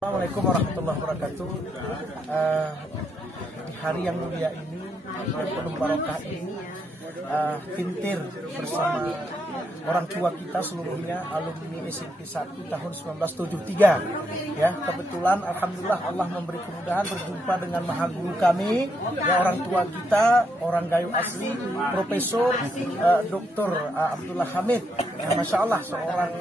Assalamualaikum warahmatullahi wabarakatuh. Di hari yang mulia ini, yang penuh barokah ini, Fintir bersama orang tua kita seluruhnya alumni SMP 1 tahun 1973. Ya, kebetulan alhamdulillah Allah memberi kemudahan berjumpa dengan maha guru kami, ya, orang tua kita, orang Gayo asli, Profesor Dr. Abdullah Hamid. Ya, Masya Allah, seorang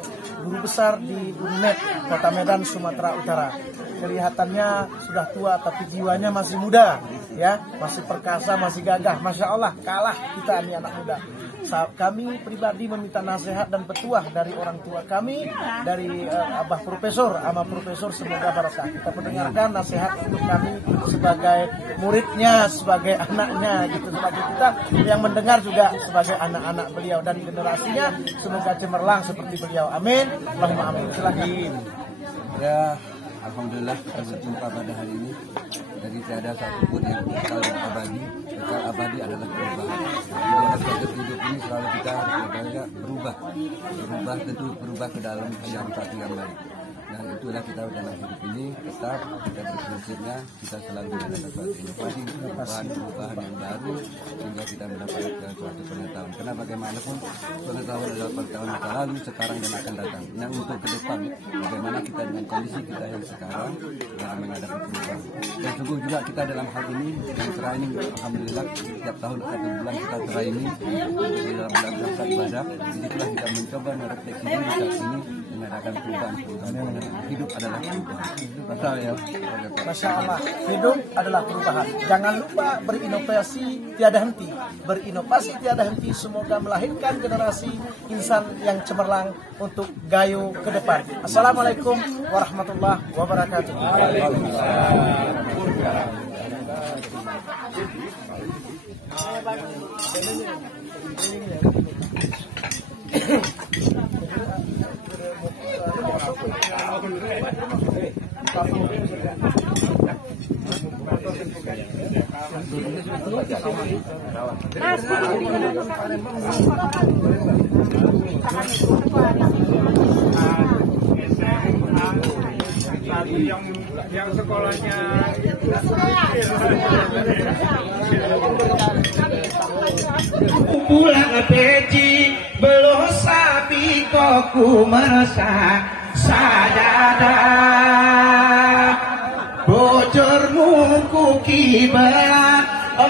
guru besar di UNED Kota Medan, Sumatera Utara. Kelihatannya sudah tua tapi jiwanya masih muda, ya, masih perkasa, masih gagah. Masya Allah, kalah kita nih anak muda. Kami pribadi meminta nasihat dan petuah dari orang tua kami, dari Abah Profesor, Ama Profesor, semoga barokah. Kita mendengarkan nasihat untuk kami sebagai muridnya, sebagai anaknya, gitu. Sebagai kita yang mendengar juga sebagai anak-anak beliau dan generasinya, semoga cemerlang seperti beliau. Amin. Allahumma amin. Silakan. Ya, alhamdulillah kita berjumpa pada hari ini. Jadi tiada satu pun yang kekal dan abadi. Kekal abadi adalah perubahan. Di dalam proses hidup ini selalu kita harus berubah. Berubah tentu berubah ke dalam yang satu yang baik. Nah, itulah kita dalam hidup ini tetap kita berprinsipnya kita selalu mengadakan suatu inovasi, perubahan yang baru sehingga kita mendapatkan suatu pengetahuan. Karena bagaimanapun pengetahuan adalah pengetahuan masa lalu, sekarang dan akan datang. Yang untuk ke depan, bagaimana kita dengan kondisi kita yang sekarang dalam menghadapi perubahan. Dan sungguh juga kita dalam hal ini yang training, alhamdulillah setiap tahun satu bulan kita training di dalam bulan puasa ibadah. Disitulah kita mencoba merefleksi diri saat ini mengadakan perubahan. Hidup adalah perubahan. Masya Allah, hidup adalah perubahan. Jangan lupa berinovasi tiada henti. Berinovasi tiada henti, semoga melahirkan generasi insan yang cemerlang untuk Gayo ke depan. Assalamualaikum warahmatullahi wabarakatuh. yang sekolahnya pulang peci belum sapi koku merasa sadada bocormu kukibah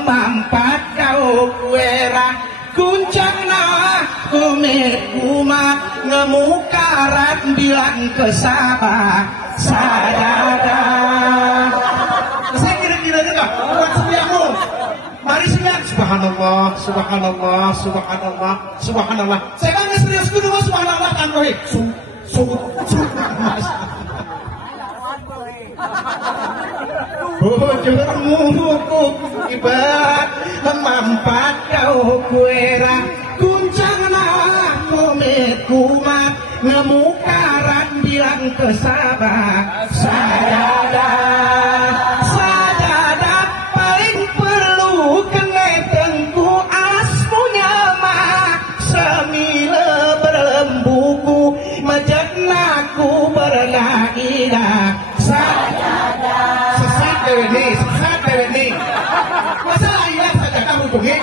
mampat kau kuera kuncangna kumit kumat ngemukarat bilang kesabah sadada. Saya kira-kira juga buat sembiangmu. Mari sembiang. Subhanallah, subhanallah, subhanallah, subhanallah. Saya kan serius kudu subhanallah kan rohi. Bojormu kukibat mampat kau kuera kuncangna komit kumat ngemukaran bilang kesabah sadada paling perlu kene tengku asmunya mah semila berembuku majadnaku bernaidah sadada sesat dewe nih masa ayah saja kamu bunyi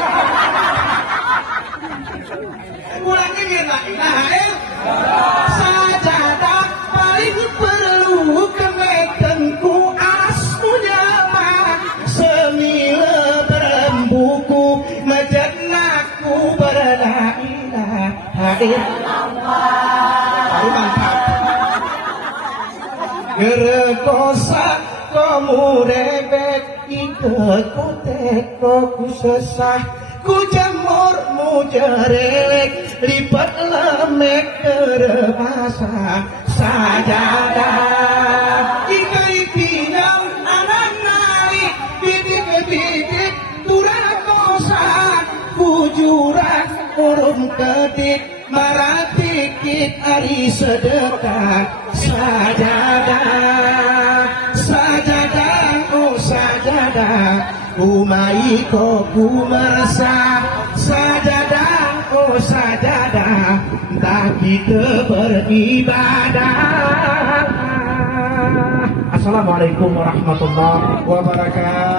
mulanya la ilaha sajadah paling perlu kemetenku asmunya mah semila berembuku majadnaku bernailah hadir baru mantap gerekosa kamu rebek ikeku teko ku sesah ku jamurmu jerelek lipat lemek kerebasa sajadah ikai pinang anak naik bidik turakosan kujuran urung kedik maratikit ari sedekah sajadah oh sajadah umai koku merasa sajadah oh sajadah tak kita beribadah. Wassalamualaikum warahmatullahi wabarakatuh.